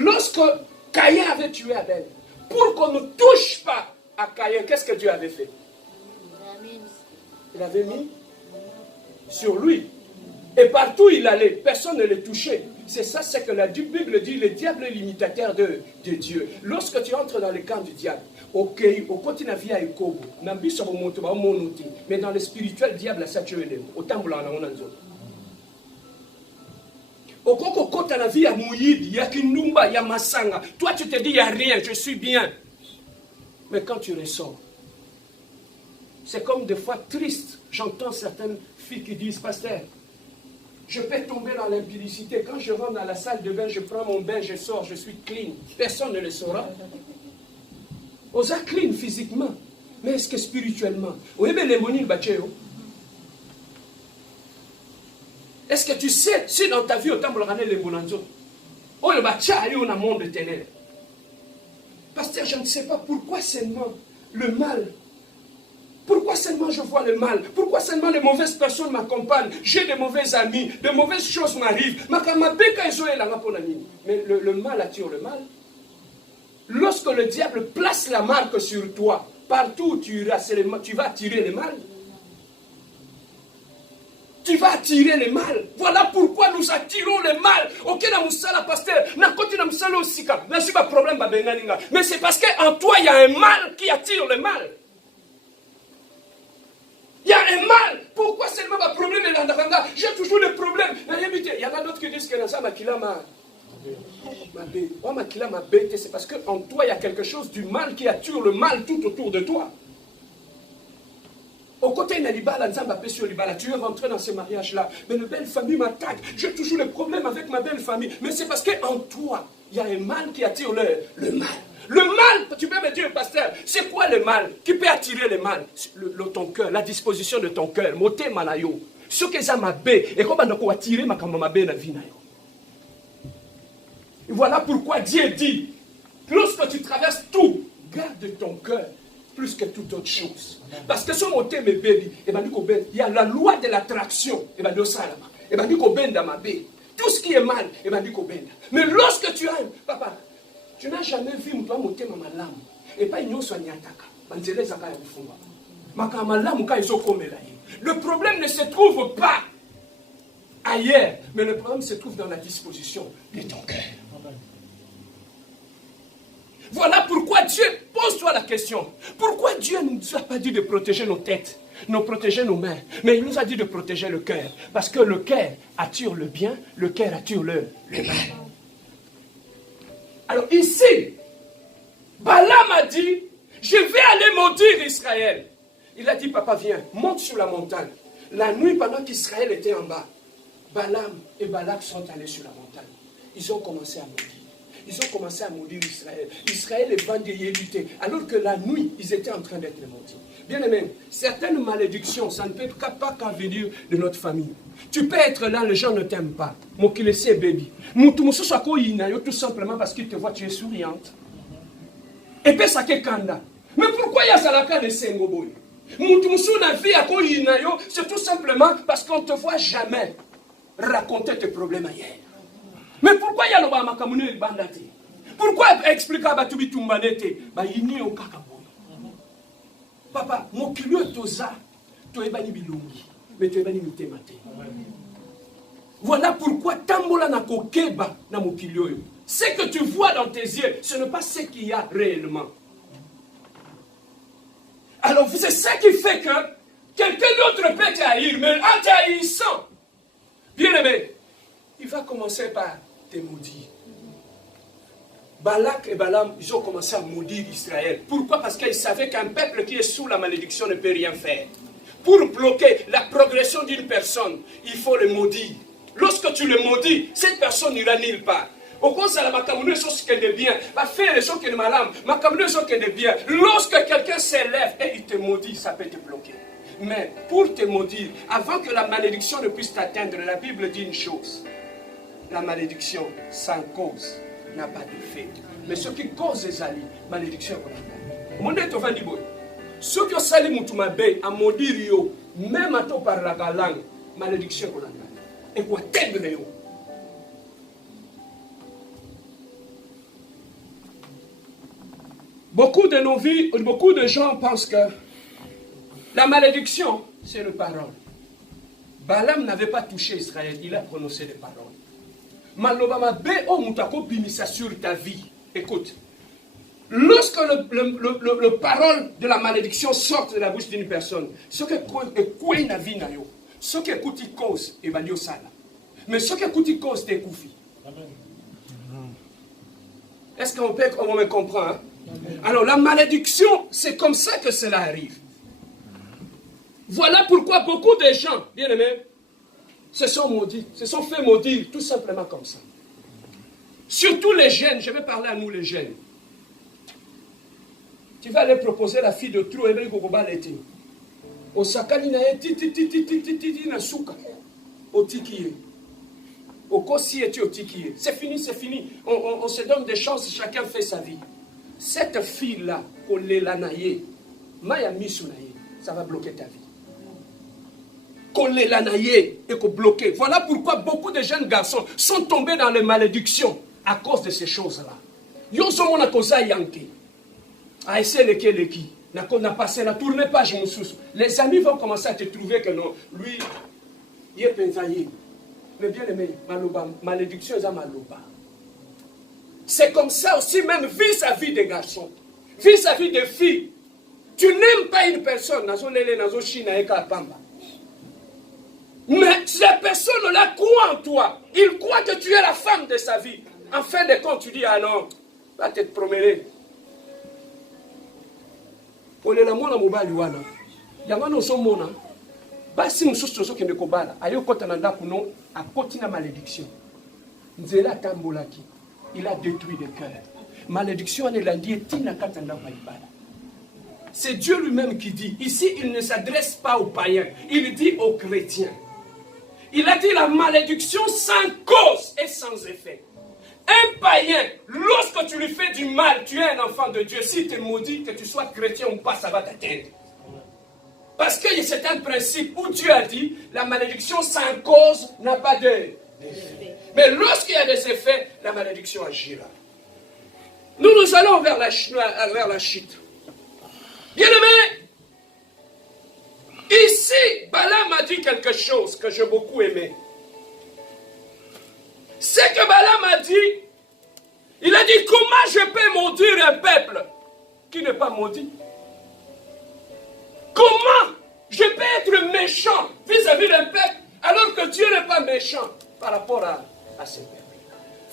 Lorsque Caïn avait tué Abel, pour qu'on ne touche pas à Caïn, qu'est-ce que Dieu avait fait? Il avait mis sur lui. Et partout il allait, personne ne le touchait. C'est ça, c'est que la Bible dit, le diable est l'imitateur de Dieu. Lorsque tu entres dans le camp du diable, mais dans le spirituel, diable, ça tue les mots. Toi, tu te dis, il n'y a rien, je suis bien. Mais quand tu ressors, c'est comme des fois triste. J'entends certaines filles qui disent, pasteur, je peux tomber dans l'impudicité. Quand je rentre dans la salle de bain, je prends mon bain, je sors, je suis clean. Personne ne le saura. On est clean physiquement, mais est-ce que spirituellement? Est-ce que tu sais si dans ta vie, au temps où les bonanzo, on a un monde de ténèbres? Pasteur, je ne sais pas pourquoi seulement le mal. Pourquoi seulement je vois le mal? Pourquoi seulement les mauvaises personnes m'accompagnent? J'ai de mauvais amis, de mauvaises choses m'arrivent. Mais le mal attire le mal. Lorsque le diable place la marque sur toi, partout où tu iras, tu vas attirer le mal. Tu vas attirer le mal. Voilà pourquoi nous attirons le mal. Ok, pasteur, mais c'est parce qu'en toi, il y a un mal qui attire le mal. Il y a un mal. Pourquoi seulement ma problème est là? J'ai toujours le problème. Il y en a d'autres qui disent que c'est parce qu'en toi, il y a quelque chose du mal qui attire le mal tout autour de toi. Au côté de l'Ibala, tu es rentré dans ce mariage-là. Mais une belle famille m'attaque. J'ai toujours le problème avec ma belle famille. Mais c'est parce qu'en toi, il y a un mal qui attire le mal. Le mal, tu peux me dire, pasteur, c'est quoi le mal qui peut attirer le mal? Ton cœur, la disposition de ton cœur. Moté malayo. Ce que ça m'a bé, et comment on attirer ma bé dans la vie. Voilà pourquoi Dieu dit, lorsque tu traverses tout, garde ton cœur plus que toute autre chose. Parce que ce moté me bé, il y a la loi de l'attraction. Tout ce qui est mal, mais lorsque tu aimes, papa, tu n'as jamais vu mon moté ma lame. Et pas une soigne attaque. Le problème ne se trouve pas ailleurs, mais le problème se trouve dans la disposition de ton cœur. Voilà pourquoi Dieu, pose-toi la question. Pourquoi Dieu ne nous a pas dit de protéger nos têtes, de protéger nos mains, mais il nous a dit de protéger le cœur. Parce que le cœur attire le bien, le cœur attire le mal. Alors ici, Balaam a dit, je vais aller maudire Israël. Il a dit, papa, viens, monte sur la montagne. La nuit, pendant qu'Israël était en bas, Balaam et Balak sont allés sur la montagne. Ils ont commencé à maudire. Ils ont commencé à maudire Israël. Israël est vendéilité. Alors que la nuit, ils étaient en train d'être maudits. Bien aimé, certaines malédictions, ça ne peut pas qu'à venir de notre famille. Tu peux être là, les gens ne t'aiment pas. Mon qui laissait baby. Tout simplement parce qu'il te voit, tu es souriante. Et puis ça qu'est kanda. Mais pourquoi il y a ça là de Sengoboy? C'est tout simplement parce qu'on ne te voit jamais raconter tes problèmes ailleurs. Mais pourquoi il y a le makamoune bandate? Pourquoi expliquer à Batubi Tumbanete? Yini au kakaboy. Papa, mon kilo toza, tu es bani bilungi, mais tu es bani mitemate. Voilà pourquoi tambola na kokeba na mokilio. Ce que tu vois dans tes yeux, ce n'est pas ce qu'il y a réellement. Alors c'est ça qui fait que quelqu'un d'autre peut t'haïr, mais en t'haïssant, bien aimé, il va commencer par te maudire. Balak et Balaam, ils ont commencé à maudire Israël. Pourquoi? Parce qu'ils savaient qu'un peuple qui est sous la malédiction ne peut rien faire. Pour bloquer la progression d'une personne, il faut le maudire. Lorsque tu le maudis, cette personne n'ira nulle part. Au contraire, les choses qui sont bien, va faire les choses qui sont mal, les choses qui sont bien. Lorsque quelqu'un s'élève et il te maudit, ça peut te bloquer. Mais pour te maudire, avant que la malédiction ne puisse t'atteindre, la Bible dit une chose. La malédiction sans cause n'a pas d'effet. Mais ce qui cause les alliés, malédiction est mon Dieu, tu vas dire, ceux qui ont sali moutumabe à maudire yo, même à toi par la langue, malédiction est et quoi t'aider yo. Beaucoup de nos vies, beaucoup de gens pensent que la malédiction, c'est le parole. Balaam n'avait pas touché Israël, il a prononcé les paroles. Malobama be o mutako bimisa sur ta vie. Écoute, lorsque le parole de la malédiction sort de la bouche d'une personne, ce que quoi na vie na yo, ce que écoute cause et valio sala. Mais ce que écoute cause t'es koufi. Est-ce qu'on me comprend? Hein? Alors la malédiction, c'est comme ça que cela arrive. Voilà pourquoi beaucoup de gens, bien aimés, se sont maudits, se sont fait maudire, tout simplement comme ça. Surtout les jeunes, je vais parler à nous les jeunes. Tu vas aller proposer la fille de trou, et Gogoba l'été. Au sakali na titi na souka. Au tikiye. Au kosi et au tikiye. C'est fini, c'est fini. On se donne des chances, chacun fait sa vie. Cette fille-là, au lelanaye, maya misunaye, ça va bloquer ta vie. Et bloquer. Voilà pourquoi beaucoup de jeunes garçons sont tombés dans les malédictions à cause de ces choses-là. Les amis vont commencer à te trouver que non, lui, il est pensaillé. Mais bien aimé, malédiction, c'est maloba. C'est comme ça aussi même vis-à-vis des garçons, vis-à-vis des filles. Tu n'aimes pas une personne, mais cette personne-là croit en toi. Il croit que tu es la femme de sa vie. En fin de compte, tu dis, ah non, va te promener. Pour les mona mobali wana. Yamano so mona. Basi mususu so kende kobala. Ayo kota na ndaku no akoti na malédiction. Nzela tambolaki. Il a détruit le cœur. Malédiction ne l'a dit tina katanda baibala. C'est Dieu lui-même qui dit. Ici, il ne s'adresse pas aux païens. Il dit aux chrétiens. Il a dit la malédiction sans cause et sans effet. Un païen, lorsque tu lui fais du mal, tu es un enfant de Dieu. S'il te maudit, que tu sois chrétien ou pas, ça va t'atteindre. Parce que c'est un principe où Dieu a dit, la malédiction sans cause n'a pas d'effet. Mais lorsqu'il y a des effets, la malédiction agira. Nous allons vers la chute. Bien aimé, ici, Balaam a dit quelque chose que j'ai beaucoup aimé. C'est que Balaam a dit, il a dit, comment je peux maudire un peuple qui n'est pas maudit? Comment je peux être méchant vis-à-vis d'un peuple alors que Dieu n'est pas méchant par rapport à ce peuple?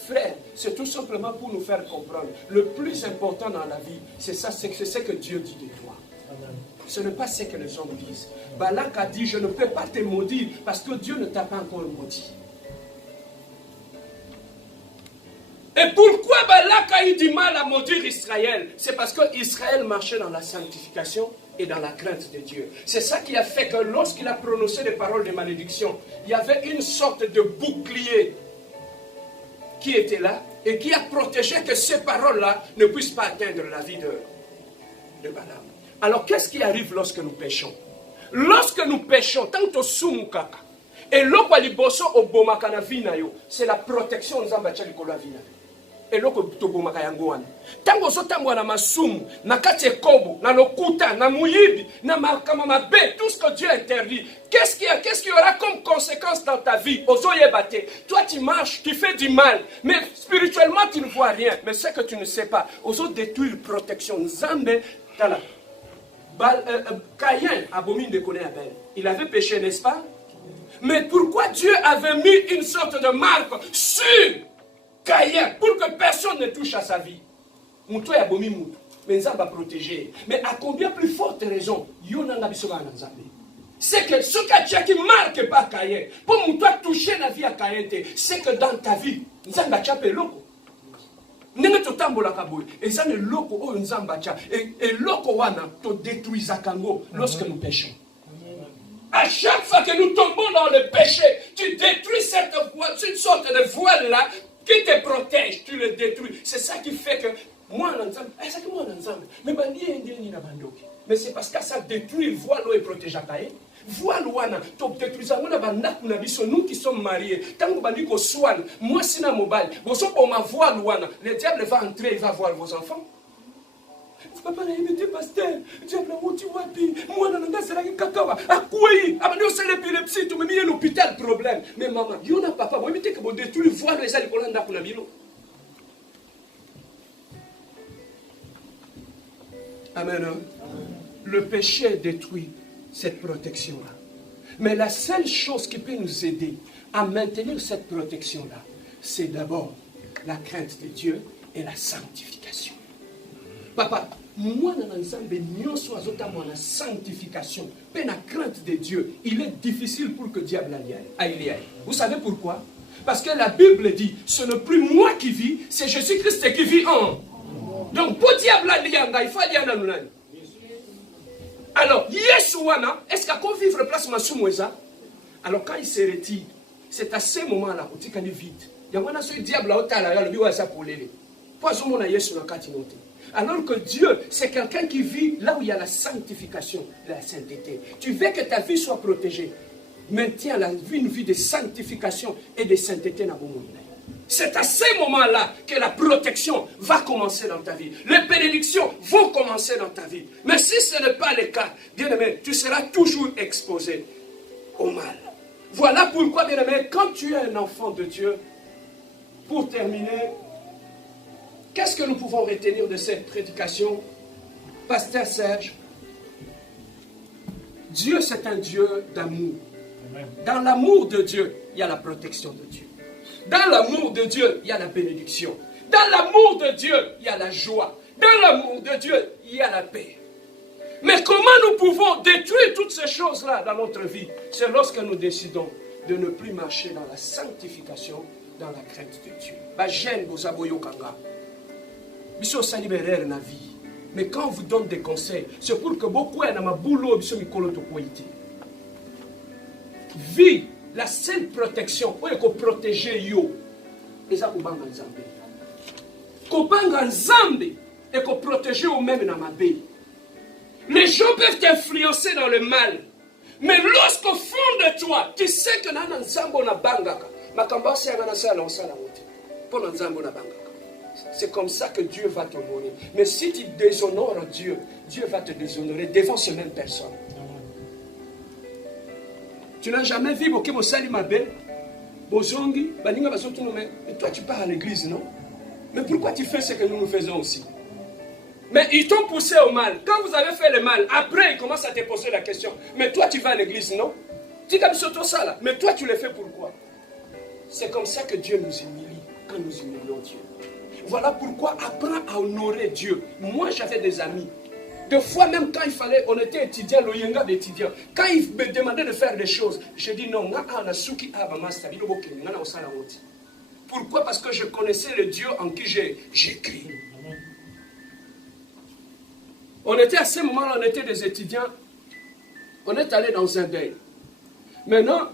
Frère, c'est tout simplement pour nous faire comprendre. Le plus important dans la vie, c'est ça, c'est ce que Dieu dit de toi. Ce n'est pas ce que les hommes disent. Balak a dit, je ne peux pas te maudire parce que Dieu ne t'a pas encore maudit. Et pourquoi Balak a eu du mal à maudire Israël? C'est parce que Israël marchait dans la sanctification et dans la crainte de Dieu. C'est ça qui a fait que lorsqu'il a prononcé des paroles de malédiction, il y avait une sorte de bouclier qui était là et qui a protégé que ces paroles-là ne puissent pas atteindre la vie de Balaam. Alors qu'est-ce qui arrive lorsque nous péchons? Lorsque nous péchons, tant que soumukaka, et l'okwaliboso obomaka na vina yo, c'est la protection nous ambacha likolo vina. Et loko tobomaka yango wana. Tango zotambwa na masumu, na kati ekobo, na lokuta, na muyibi, na makama mabe, tout ce que Dieu interdit. Qu'est-ce qu'il y aura comme conséquence dans ta vie? Ozoyebate. Toi tu marches, tu fais du mal, mais spirituellement tu ne vois rien. Mais ce que tu ne sais pas, ozo détruire protection. Nzambe tala. Caïn, abomine de connaître Abel. Il avait péché, n'est-ce pas? Mais pourquoi Dieu avait mis une sorte de marque sur Caïn, pour que personne ne touche à sa vie. Moutou ya bomi moutou. Mais Nzambe va protéger. Mais à combien plus forte raison, Yonanga Bissoba Nzambe. C'est que ce qui marque pas Caïn, pour moutou toucher la vie à Caïn, c'est que dans ta vie, Nzambe a chapé loko. Nenge to tambola kaboy. Et ça ne loko o Nzambe a chapé. Et loko wana to détruisa kango lorsque nous péchons. À chaque fois que nous tombons dans le péché, tu détruis cette voile, une sorte de voile-là qui te protège, tu le détruis. C'est ça qui fait que moi, mais c'est parce que ça détruit le voile et protège à Caïn. Voile wana, tu détruis ça. Nous qui sommes mariés, tant que bandi ko soigne, moi c'est na mobile, pour ma voile wana, le diable va entrer, il va voir vos enfants. Papa na yebete pasteur, diable wuti wapi, mwana nanga selaki kakawa, akwei, abandi osala épilepsie, tu me mis à l'hôpital problème. Mais maman, yona papa, vous mettez que vous détruisez voile les ali kolanda kuna bilo. Amen. Le péché détruit cette protection-là. Mais la seule chose qui peut nous aider à maintenir cette protection-là, c'est d'abord la crainte de Dieu et la sanctification. Papa, moi, dans la sanctification, mais la crainte de Dieu, il est difficile pour que le diable aille. Vous savez pourquoi? Parce que la Bible dit, ce n'est plus moi qui vis, c'est Jésus-Christ qui vit en. Donc, pour le diable, il faut aller dans nous. Alors, Yeshua, est-ce qu'il y a vivre place Masumweza? Alors, quand il se retire, c'est à ce moment-là, où il est vide. Il y a un diable là, il y a un pour les. Alors que Dieu, c'est quelqu'un qui vit là où il y a la sanctification, la sainteté. Tu veux que ta vie soit protégée. Maintiens une vie de sanctification et de sainteté dans le monde. C'est à ce moment-là que la protection va commencer dans ta vie. Les bénédictions vont commencer dans ta vie. Mais si ce n'est pas le cas, bien-aimé, tu seras toujours exposé au mal. Voilà pourquoi, bien-aimé, quand tu es un enfant de Dieu, pour terminer, qu'est-ce que nous pouvons retenir de cette prédication, Pasteur Serge? Dieu, c'est un Dieu d'amour. Dans l'amour de Dieu, il y a la protection de Dieu. Dans l'amour de Dieu, il y a la bénédiction. Dans l'amour de Dieu, il y a la joie. Dans l'amour de Dieu, il y a la paix. Mais comment nous pouvons détruire toutes ces choses-là dans notre vie? C'est lorsque nous décidons de ne plus marcher dans la sanctification, dans la crainte de Dieu. Mais quand on vous donne des conseils, c'est pour que beaucoup aient un boulot de vie, la seule protection, pour que protéger yo, et ça kubanga nzambe. Kubanga nzambe et que protéger eux-mêmes dans ma baie. Les gens peuvent t'influencer dans le mal, mais lorsqu'au fond de toi, tu sais que dans nzambe na bangaka, makamba c'est na sala on sala wote. Pour nzambe na bangaka. C'est comme ça que Dieu va t'honorer. Mais si tu déshonores Dieu, Dieu va te déshonorer devant ces mêmes personnes. Tu n'as jamais vu Boké Mosali Mabé, Bozongi, Baninga Basotuno, mais toi tu pars à l'église, non? Mais pourquoi tu fais ce que nous faisons aussi? Mais ils t'ont poussé au mal. Quand vous avez fait le mal, après ils commencent à te poser la question. Mais toi tu vas à l'église, non? Tu t'as mis ça là. Mais toi tu le fais pourquoi? C'est comme ça que Dieu nous humilie quand nous humilions Dieu. Voilà pourquoi apprends à honorer Dieu. Moi j'avais des amis. Des fois même quand il fallait, on était étudiant, le yenga d'étudiant. Quand il me demandait de faire des choses, je dis non, pourquoi? Parce que je connaissais le Dieu en qui j'ai crié. On était à ce moment-là, on était des étudiants. On est allé dans un deuil. Maintenant,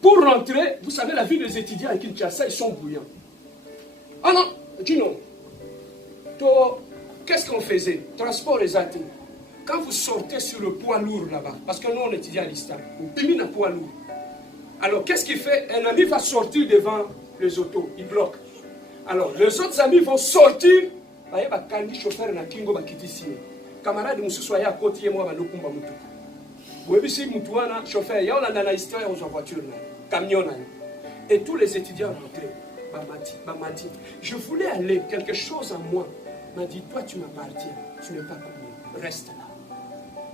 pour rentrer, vous savez, la vie des étudiants à Kinshasa, ils sont bouillants. Ah non, dis non. Qu'est-ce qu'on faisait? Transport les athées. Quand vous sortez sur le poids lourd là-bas, parce que nous on étudie à l'Istam, on pimine un poids lourd. Alors qu'est-ce qu'il fait? Un ami va sortir devant les autos, il bloque. Alors les autres amis vont sortir. Baye ba kandi chauffeur na kingo ba kitisi. Camarade mususu ya côté moi ba lokumba mutu. Boyebi si mutu wana chauffeur ya on a dans la histoire aux voitures là, camion là. Et tous les étudiants rentraient. Bamati, je voulais aller, quelque chose en moi m'a dit, toi tu m'appartiens, tu n'es pas comme reste là.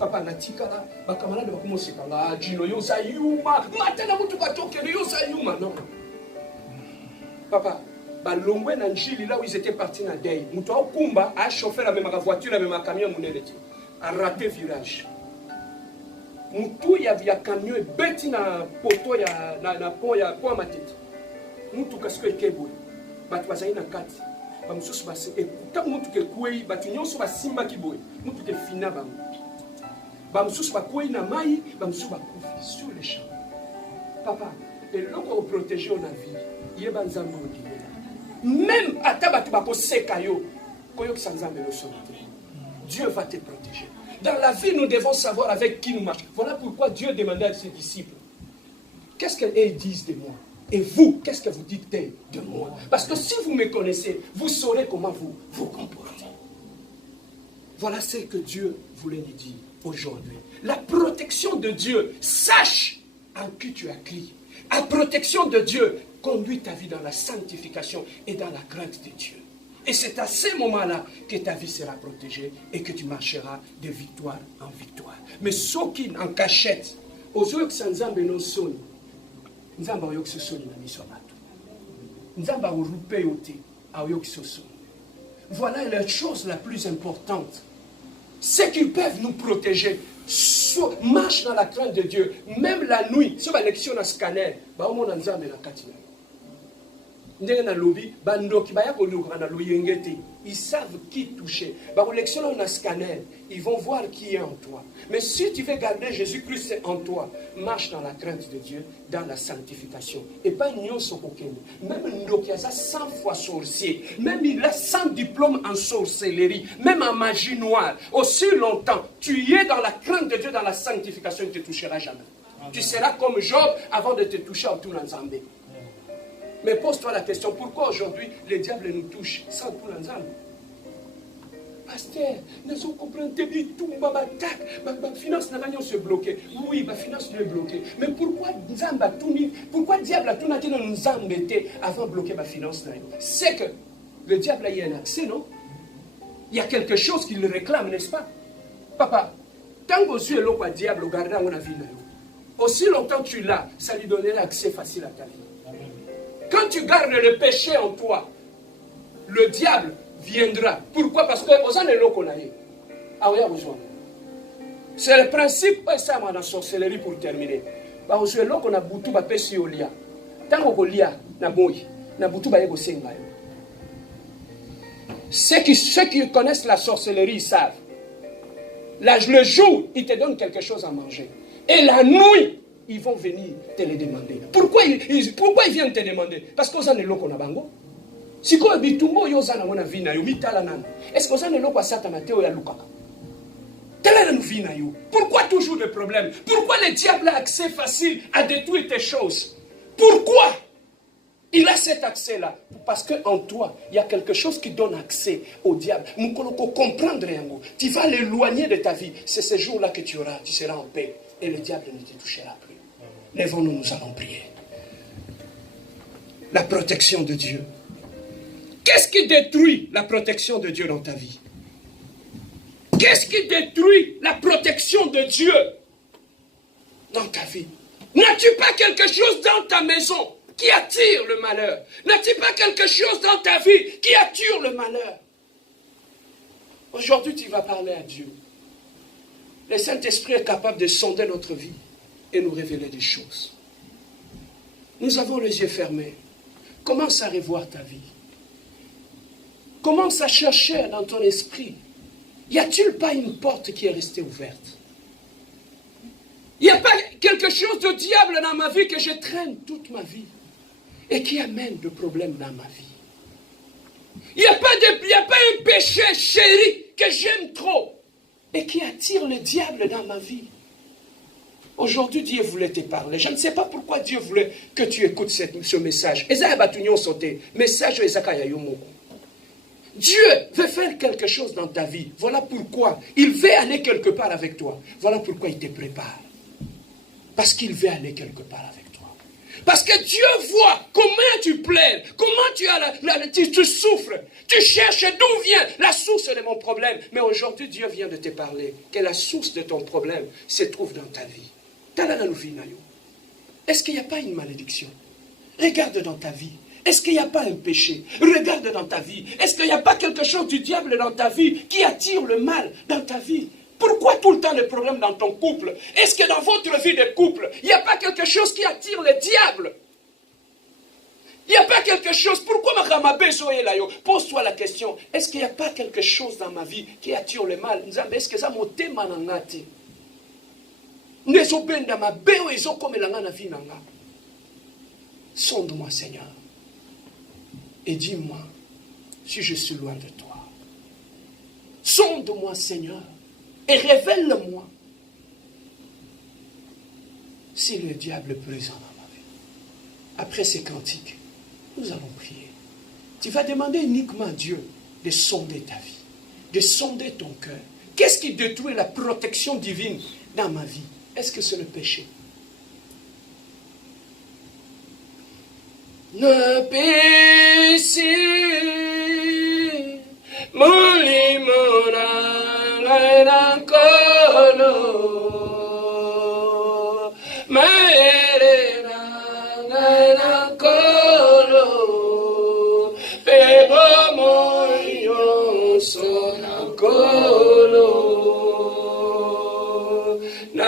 Papa natika là, ba camarade ba commencer par là, Gino yo sayuma, matena mutu ba toke yo sayuma non. Papa, balongwe na njili là où ils étaient partis na deuil. Muto Kumba a chauffé la même voiture, la même camion muneleti. A raté virage. Mutu ya camion beti na poto ya na pont ya pont matete. Mutu kasko ekebo. Batu bazali na kati. Ba mususu basi et pourtant mutu ke kuei batu nyonso basimba kiboy. Mutu ke fina ba. Ba mususu ba kuei na mai, ba mususu ba kufi sur les champs. Papa, et l'on va protéger la vie. Yeba nzambe okiyela. Même atabatu bako seka yo, koyo kisanzambe lo sonate. Dieu va te protéger. Dans la vie, nous devons savoir avec qui nous marchons. Voilà pourquoi Dieu demandait à ses disciples, qu'est-ce qu'ils disent de moi? Et vous, qu'est-ce que vous dites de moi? Parce que si vous me connaissez, vous saurez comment vous comportez. Voilà ce que Dieu voulait nous dire aujourd'hui. La protection de Dieu, sache en qui tu as crié. La protection de Dieu conduit ta vie dans la sanctification et dans la crainte de Dieu. Et c'est à ce moment-là que ta vie sera protégée et que tu marcheras de victoire en victoire. Mais ceux qui en cachette, aux yeux qui nzambe non soni, nzamba oyok soni na miso bato. Nzamba orupe yote ayok soni. Voilà la chose la plus importante. C'est qu'ils peuvent nous protéger. Marche dans la crainte de Dieu. Même la nuit, si on élection à scanner, on a nzambe na katina. Ils savent qui toucher. Ils vont voir qui est en toi. Mais si tu veux garder Jésus-Christ en toi, marche dans la crainte de Dieu, dans la sanctification. Et pas même Ndoki a 100 fois sorcier, même il a 100 diplômes en sorcellerie, même en magie noire. Aussi longtemps, tu es dans la crainte de Dieu, dans la sanctification, il ne te touchera jamais. Amen. Tu seras comme Job avant de te toucher autour d'Anzambé. Mais pose-toi la question, pourquoi aujourd'hui les diables nous touchent sans tout l'ensemble? Pasteur, nous avons compris tout, ma finance n'a pas se bloquer. Oui, ma finance est bloquée. Mais pourquoi le diable a tout nous embêter avant de bloquer ma finance? C'est que le diable a eu un accès, non? Il y a quelque chose qui le réclame, n'est-ce pas? Papa, tant que tu es là, le diable, regarde dans la vie. Aussi longtemps que tu l'as, ça lui donnera accès facile à ta vie. Quand tu gardes le péché en toi, le diable viendra. Pourquoi? Parce que c'est le principe, ça m'a sorcellerie pour terminer. Tant ceux qui connaissent la sorcellerie, ils savent. Le jour, ils te donnent quelque chose à manger. Et la nuit, ils vont venir te le demander. Pourquoi ils viennent te demander? Parce que vous avez l'eau qu'on a bango. Si vous avez bitumbo, vous avez une vie na yo mitala nan. Est-ce que vous avez l'eau kwa satana te ya lukaka? Telle est vie na yo. Pourquoi toujours des problèmes? Pourquoi le diable a accès facile à détruire tes choses? Pourquoi il a cet accès-là? Parce qu'en toi, il y a quelque chose qui donne accès au diable. Tu vas l'éloigner de ta vie. C'est ce jour-là que tu seras en paix. Et le diable ne te touchera plus. Lèvons-nous, nous allons prier. La protection de Dieu. Qu'est-ce qui détruit la protection de Dieu dans ta vie? Qu'est-ce qui détruit la protection de Dieu dans ta vie? N'as-tu pas quelque chose dans ta maison qui attire le malheur? N'as-tu pas quelque chose dans ta vie qui attire le malheur? Aujourd'hui, tu vas parler à Dieu. Le Saint-Esprit est capable de sonder notre vie et nous révéler des choses. Nous avons les yeux fermés. Commence à revoir ta vie. Commence à chercher dans ton esprit. Y a-t-il pas une porte qui est restée ouverte? Il n'y a pas quelque chose de diable dans ma vie que je traîne toute ma vie et qui amène des problèmes dans ma vie. Il n'y a pas un péché chéri que j'aime trop et qui attire le diable dans ma vie. Aujourd'hui, Dieu voulait te parler. Je ne sais pas pourquoi Dieu voulait que tu écoutes ce message. Dieu veut faire quelque chose dans ta vie. Voilà pourquoi il veut aller quelque part avec toi. Voilà pourquoi il te prépare. Parce qu'il veut aller quelque part avec toi. Parce que Dieu voit comment tu pleures, comment tu souffres. Tu cherches d'où vient la source de mon problème. Mais aujourd'hui, Dieu vient de te parler que la source de ton problème se trouve dans ta vie. Est-ce qu'il n'y a pas une malédiction? Regarde dans ta vie. Est-ce qu'il n'y a pas un péché? Regarde dans ta vie. Est-ce qu'il n'y a pas quelque chose du diable dans ta vie qui attire le mal dans ta vie? Pourquoi tout le temps les problèmes dans ton couple? Est-ce que dans votre vie de couple, il n'y a pas quelque chose qui attire le diable? Il n'y a pas quelque chose. Pourquoi ma besoin est là? Pose-toi la question. Est-ce qu'il n'y a pas quelque chose dans ma vie qui attire le mal? Est-ce que ça m'a été manangati? Nezobenda ma beo ezo comme la na vie nanga. Sonde-moi, Seigneur, et dis-moi si je suis loin de toi. Sonde-moi, Seigneur, et révèle-moi si le diable est présent dans ma vie. Après ces cantiques, nous allons prier. Tu vas demander uniquement à Dieu de sonder ta vie, de sonder ton cœur. Qu'est-ce qui détruit la protection divine dans ma vie? Est-ce que c'est le péché? Le péché, mon limonade, la colo, ma la colo, pero mon yon son la colo, na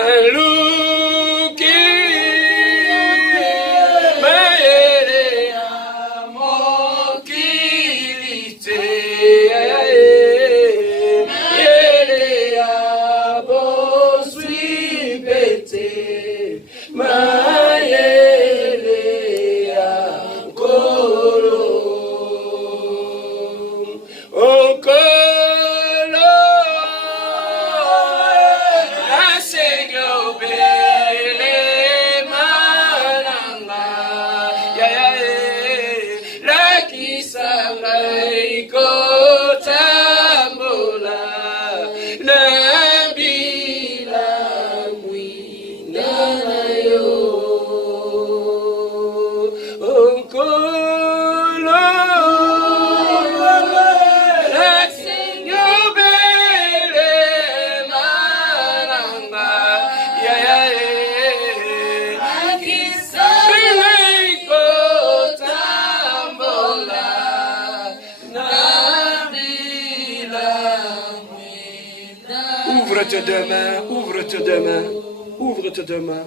ouvre tes deux mains,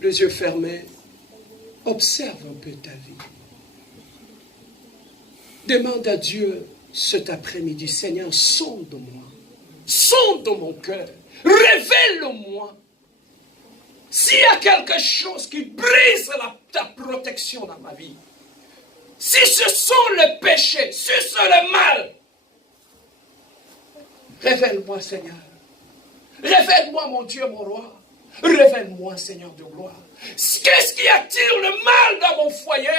les yeux fermés, observe un peu ta vie. Demande à Dieu cet après-midi, Seigneur, sonde-moi, sonde mon cœur, révèle-moi. S'il y a quelque chose qui brise ta protection dans ma vie, si ce sont les péchés, si c'est le mal, révèle-moi, Seigneur. Révèle-moi, mon Dieu, mon roi. Révèle-moi, Seigneur de gloire. Qu'est-ce qui attire le mal dans mon foyer?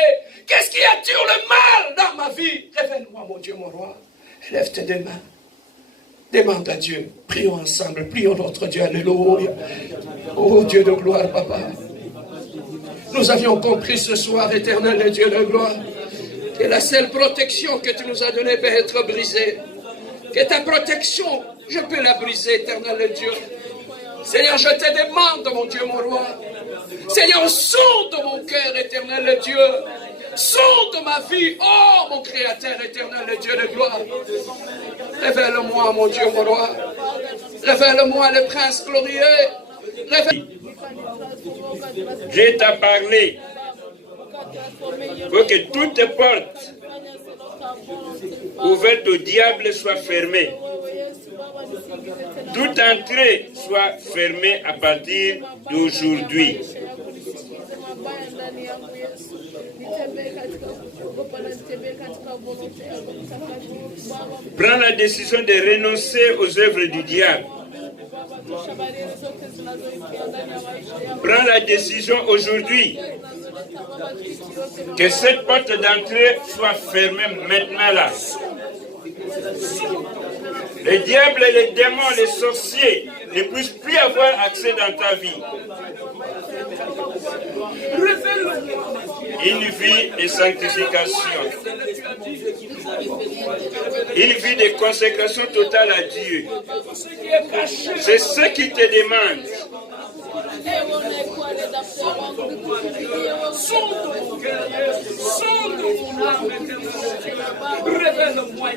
Qu'est-ce qui attire le mal dans ma vie? Révèle-moi, mon Dieu, mon roi. Lève tes deux mains. Demande à Dieu. Prions ensemble. Prions notre Dieu. Alléluia. Oh Dieu de gloire, papa. Nous avions compris ce soir, éternel Dieu de gloire, que la seule protection que tu nous as donnée peut être brisée. Que ta protection, je peux la briser, éternel Dieu. Seigneur, je te demande, mon Dieu, mon roi. Seigneur, sonde mon cœur, éternel Dieu. Sonde ma vie, oh mon Créateur, éternel Dieu de gloire. Révèle-moi, mon Dieu, mon roi. Révèle-moi le Prince glorieux. Je t'ai parlé pour que toutes les portes ouvertes au diable soient fermées. Toute entrée soit fermée à partir d'aujourd'hui. Prends la décision de renoncer aux œuvres du diable. Prends la décision aujourd'hui que cette porte d'entrée soit fermée maintenant là. Les diables, les démons, les sorciers ne puissent plus avoir accès dans ta vie. Une vie de sanctification. Une vie de consécration totale à Dieu. C'est ce qu'il te demande.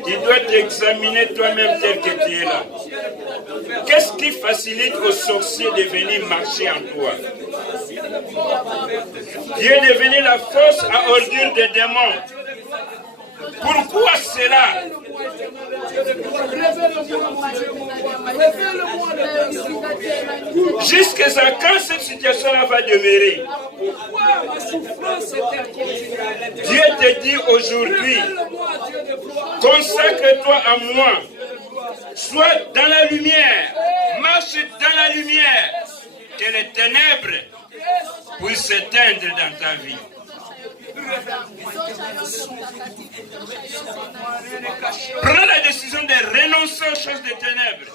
Tu dois t'examiner toi-même tel que tu es là. Qu'est-ce qui facilite aux sorciers de venir marcher en toi? Dieu est devenu la force à ordure des démons. Pourquoi cela? Jusqu'à quand cette situation-là va demeurer? Dieu te dit aujourd'hui, consacre-toi à moi. Sois dans la lumière. Marche dans la lumière. Que les ténèbres puissent s'éteindre dans ta vie. Prends la décision de renoncer aux choses des ténèbres.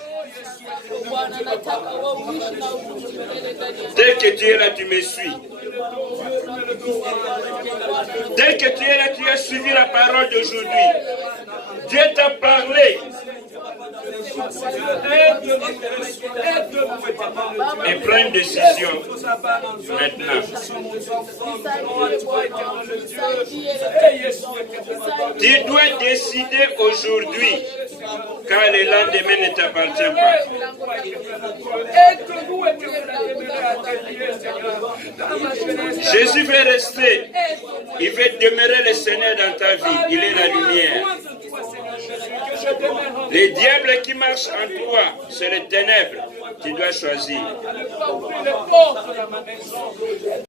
Dès que tu es là, tu me suis. Dès que tu es là, tu as suivi la parole d'aujourd'hui. Dieu t'a parlé. Et prends une décision maintenant. Tu dois décider aujourd'hui, car le lendemain ne t'appartient pas. Jésus veut rester. Il veut demeurer le Seigneur dans ta vie. Il est la lumière. Les diables qui marchent en toi, c'est les ténèbres. Tu dois choisir.